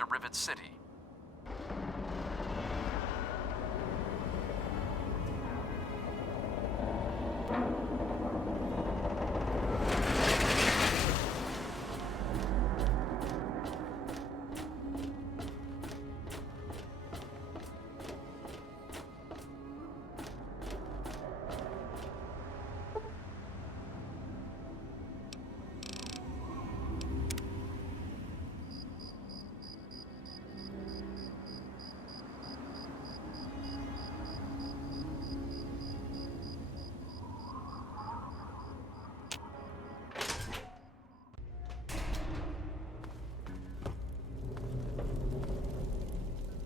to Rivet City.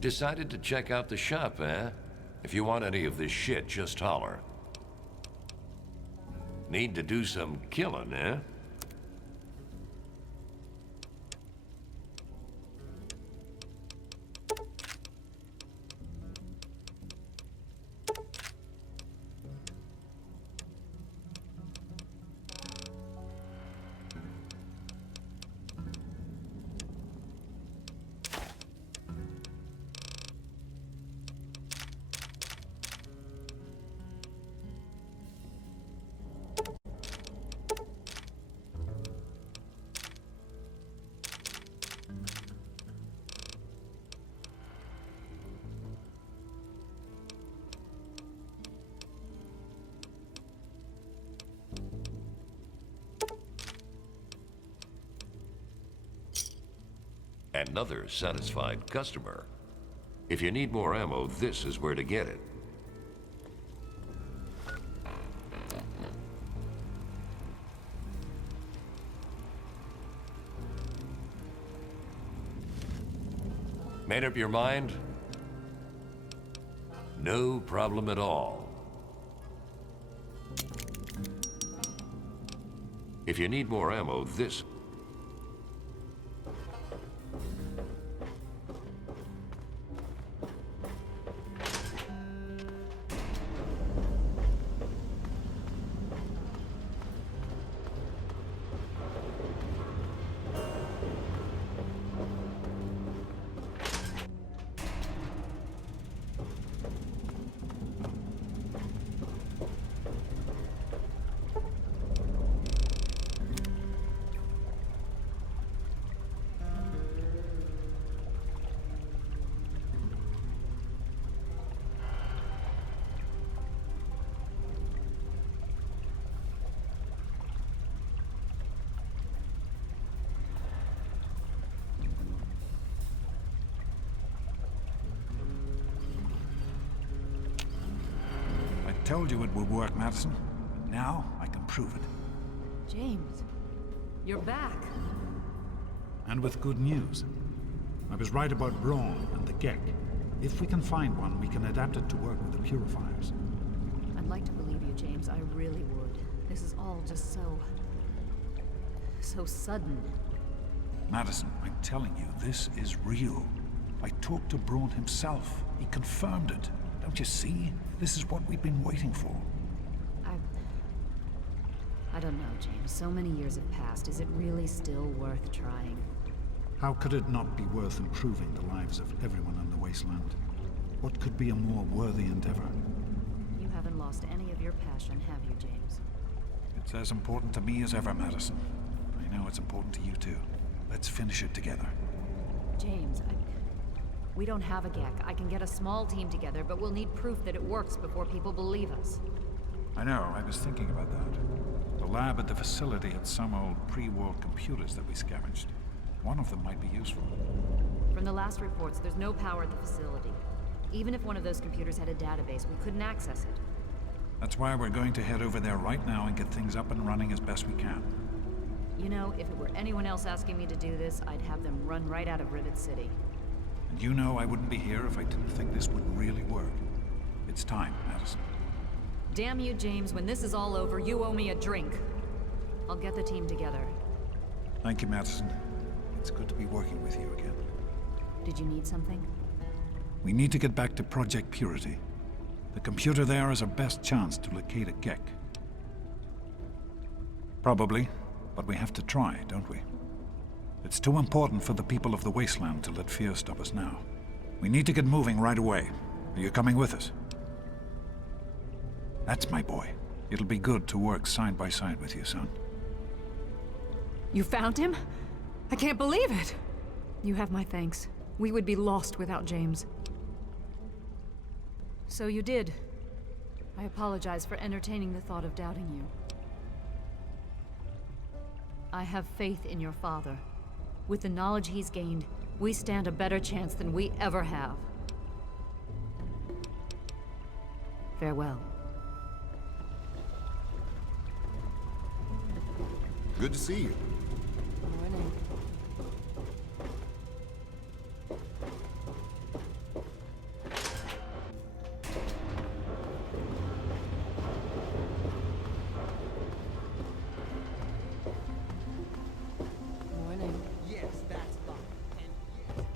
Decided to check out the shop, eh? If you want any of this shit, just holler. Need to do some killing, eh? Another satisfied customer. If you need more ammo, this is where to get it. Made up your mind? No problem at all. If you need more ammo, this... Told you it would work, Madison. Now I can prove it. James, you're back. And with good news. I was right about Braun and the Gek. If we can find one, we can adapt it to work with the purifiers. I'd like to believe you, James. I really would. This is all just so sudden. Madison, I'm telling you, this is real. I talked to Braun himself. He confirmed it. Don't you see? This is what we've been waiting for. I don't know, James. So many years have passed. Is it really still worth trying? How could it not be worth improving the lives of everyone on the wasteland? What could be a more worthy endeavor? You haven't lost any of your passion, have you, James? It's as important to me as ever, Madison. I know it's important to you too. Let's finish it together. James, we don't have a Gek. I can get a small team together, but we'll need proof that it works before people believe us. I know, I was thinking about that. The lab at the facility had some old pre-war computers that we scavenged. One of them might be useful. From the last reports, there's no power at the facility. Even if one of those computers had a database, we couldn't access it. That's why we're going to head over there right now and get things up and running as best we can. You know, if it were anyone else asking me to do this, I'd have them run right out of Rivet City. And you know I wouldn't be here if I didn't think this would really work. It's time, Madison. Damn you, James. When this is all over, you owe me a drink. I'll get the team together. Thank you, Madison. It's good to be working with you again. Did you need something? We need to get back to Project Purity. The computer there is our best chance to locate a Gek. Probably, but we have to try, don't we? It's too important for the people of the wasteland to let fear stop us now. We need to get moving right away. Are you coming with us? That's my boy. It'll be good to work side by side with you, son. You found him? I can't believe it! You have my thanks. We would be lost without James. So you did. I apologize for entertaining the thought of doubting you. I have faith in your father. With the knowledge he's gained, we stand a better chance than we ever have. Farewell. Good to see you. Morning. Morning. Yes, that's fine. And yes.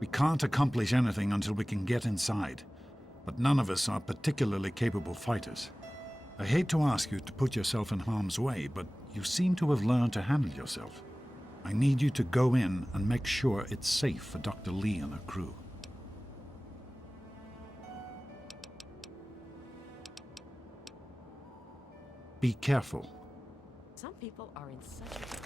We can't accomplish anything until we can get inside, but none of us are particularly capable fighters. I hate to ask you to put yourself in harm's way, but you seem to have learned to handle yourself. I need you to go in and make sure it's safe for Dr. Lee and her crew. Be careful. Some people are in such a...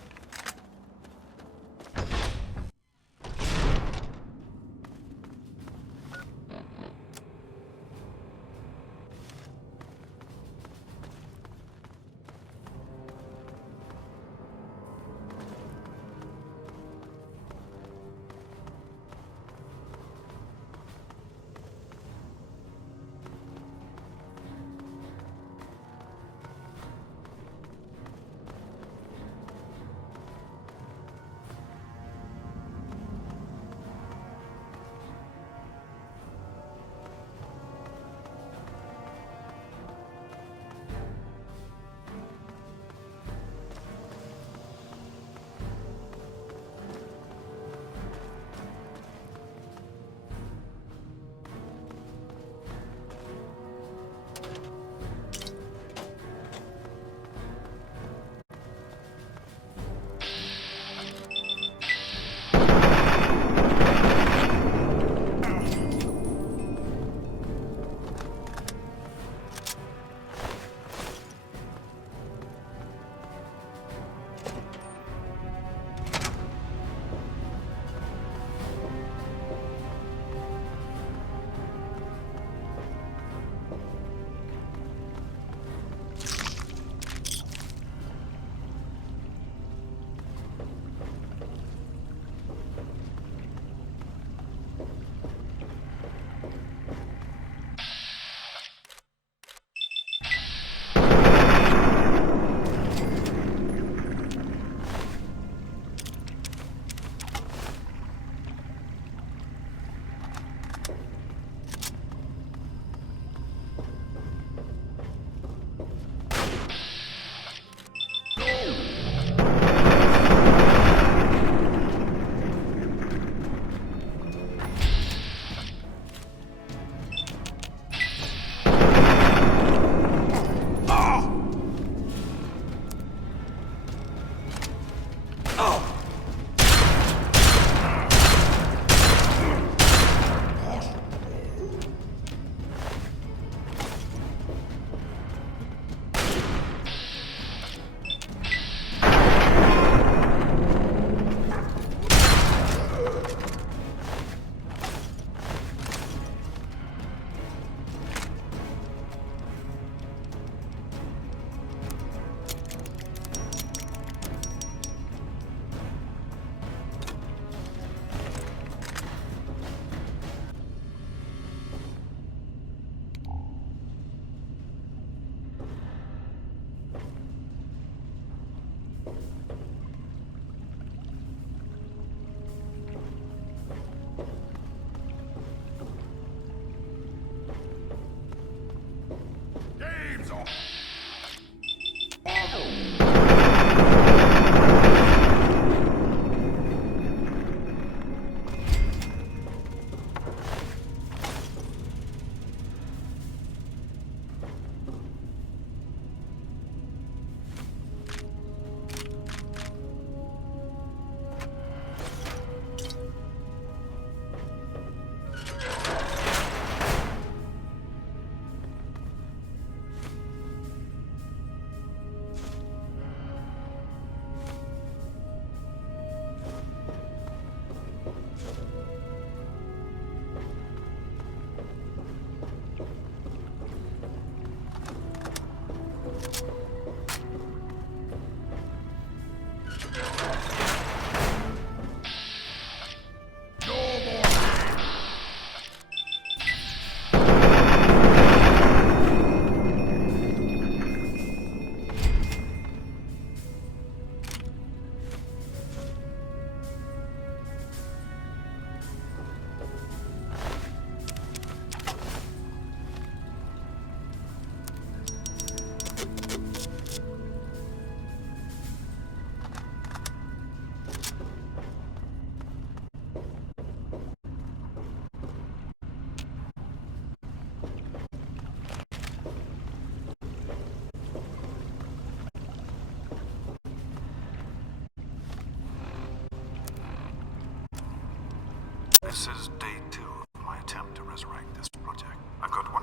This is day 2 of my attempt to resurrect this project. I've got one.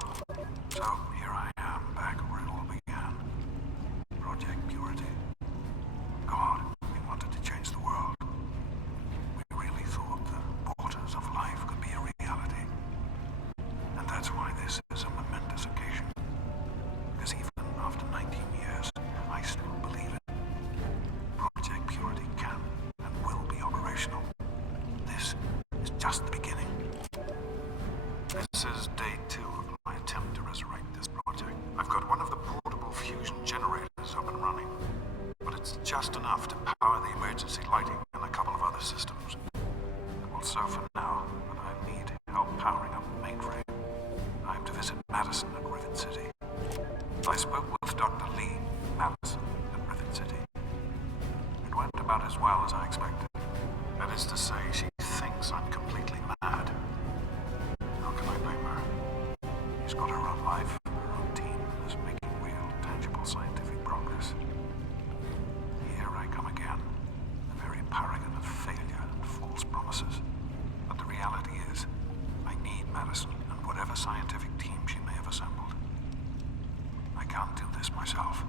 So here I am, back where it all began. Project Purity. God, we wanted to change the world. We really thought the waters of life could be a reality. And that's why this is a momentous occasion. Because even after 19 years, I still believe it. Project Purity can and will be operational. This is just the beginning. This is day 2 of my attempt to resurrect this project. I've got one of the portable fusion generators up and running, but it's just enough to power the emergency lighting and a couple of other systems. It will serve for now, but I need help powering up the mainframe. I have to visit Madison at Rivet City. I spoke with Dr. Lee, Madison, at Rivet City. It went about as well as I expected. That is to say, she thinks I'm completely mad. How can I blame her? She's got her own life, her own team, and is making real, tangible scientific progress. Here I come again, the very paragon of failure and false promises. But the reality is, I need Madison and whatever scientific team she may have assembled. I can't do this myself.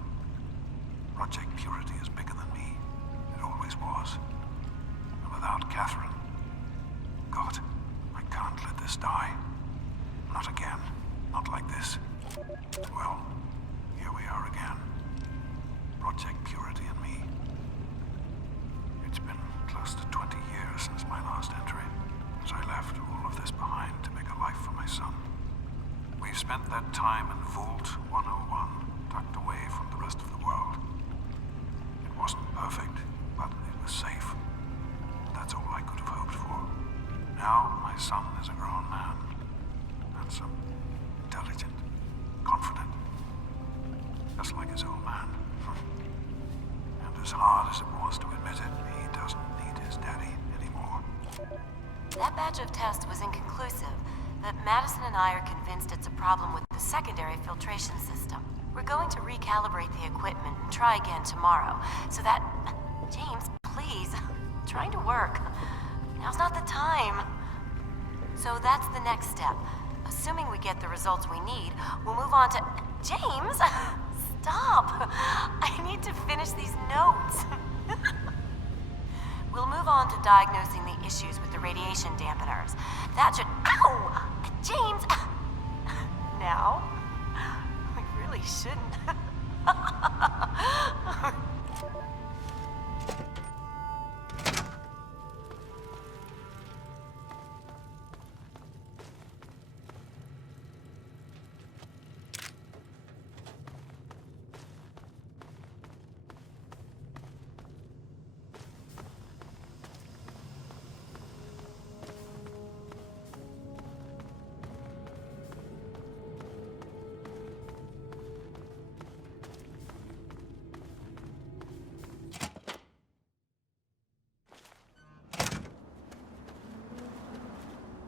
Project Purity is bigger than me. It always was. And without Catherine, God, I can't let this die. Not again. Not like this. Well, here we are again. Project Purity and me. It's been close to 20 years since my last entry, as I left all of this behind to make a life for my son. We've spent that time in Vault 101, tucked away from the rest of the world. It wasn't perfect, but it was safe. That's all I could have hoped for. Now, my son is a grown man. Handsome, intelligent, confident. Just like his old man. And as hard as it was to admit it, he doesn't need his daddy anymore. That batch of tests was inconclusive, but Madison and I are convinced it's a problem with the secondary filtration system. We're going to recalibrate the equipment and try again tomorrow, so that... James, please. I'm trying to work. Now's not the time. So that's the next step. Assuming we get the results we need, we'll move on to... James! Stop! I need to finish these notes. We'll move on to diagnosing the issues with the radiation dampeners. That should... Ow! James! Now? We really shouldn't.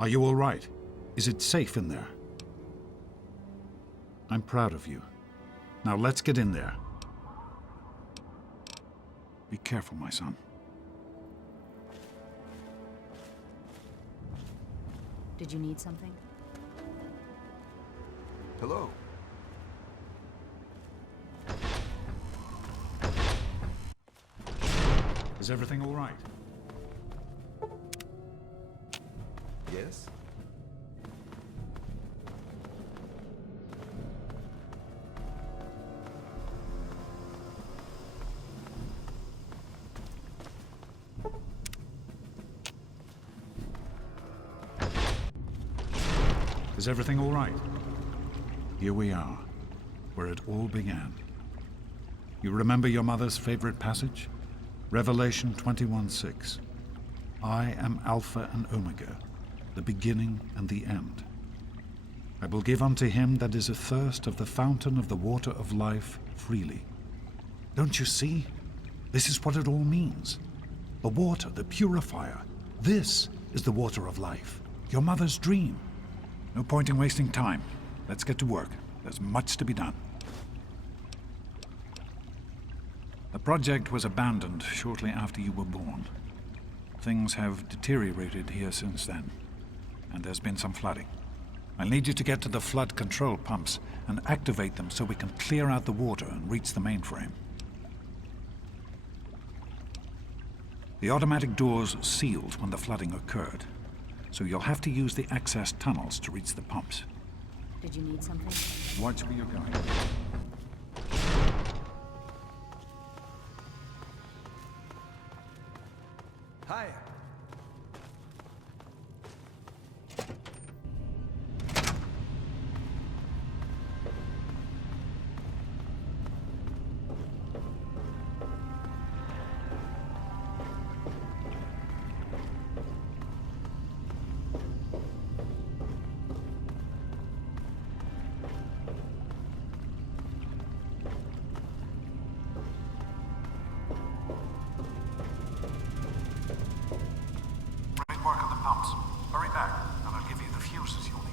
Are you all right? Is it safe in there? I'm proud of you. Now let's get in there. Be careful, my son. Did you need something? Hello. Is everything all right? Yes? Is everything all right? Here we are, where it all began. You remember your mother's favorite passage? Revelation 21:6. I am Alpha and Omega, the beginning and the end. I will give unto him that is athirst of the fountain of the water of life freely. Don't you see? This is what it all means. The water, the purifier. This is the water of life. Your mother's dream. No point in wasting time. Let's get to work. There's much to be done. The project was abandoned shortly after you were born. Things have deteriorated here since then. and there's been some flooding. I'll need you to get to the flood control pumps and activate them so we can clear out the water and reach the mainframe. The automatic doors sealed when the flooding occurred, so you'll have to use the access tunnels to reach the pumps. Did you need something? Watch where you're going. Hi. Great work on the pumps. Hurry back, and I'll give you the fuses you'll need.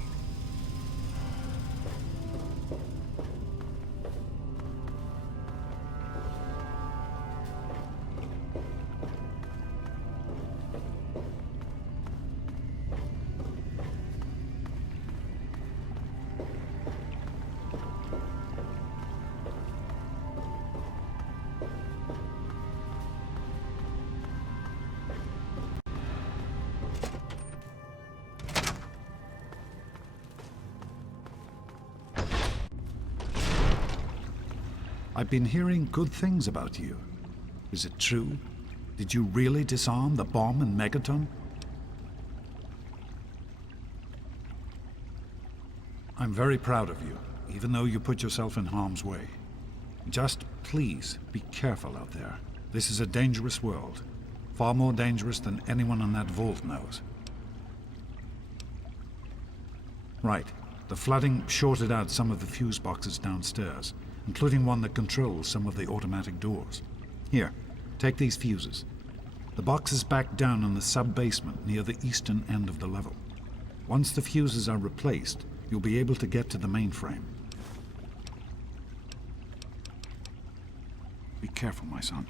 I've been hearing good things about you. Is it true? Did you really disarm the bomb in Megaton? I'm very proud of you, even though you put yourself in harm's way. Just please be careful out there. This is a dangerous world. Far more dangerous than anyone in that vault knows. Right. The flooding shorted out some of the fuse boxes downstairs, including one that controls some of the automatic doors. Here, take these fuses. The box is back down in the sub-basement near the eastern end of the level. Once the fuses are replaced, you'll be able to get to the mainframe. Be careful, my son.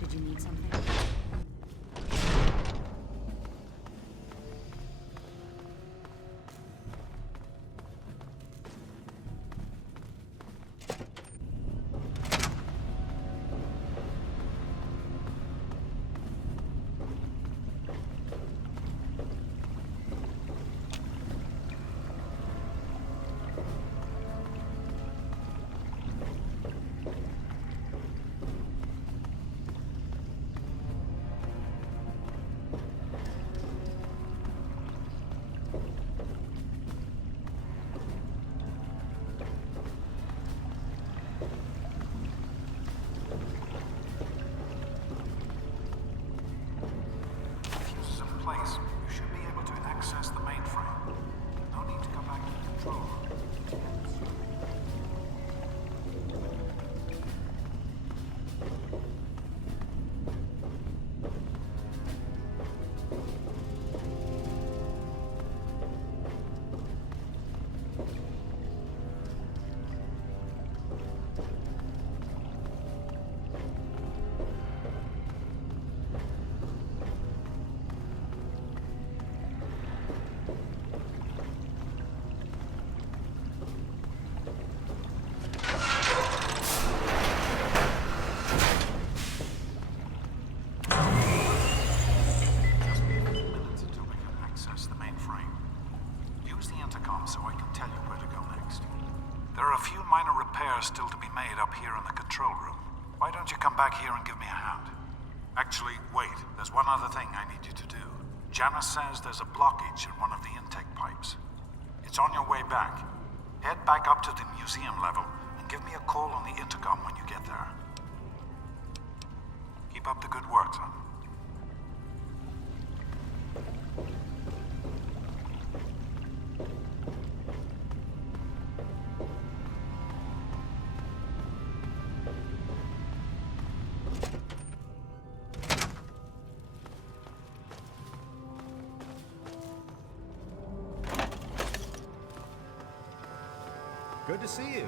Did you need something? Fuses in place. You should be able to access the mainframe. No need to go back to the control room. So I can tell you where to go next. There are a few minor repairs still to be made up here in the control room. Why don't you come back here and give me a hand? Actually, wait. There's one other thing I need you to do. Janice says there's a blockage in one of the intake pipes. It's on your way back. Head back up to the museum level and give me a call on the intercom when you get there. Keep up the good work, son. Good to see you.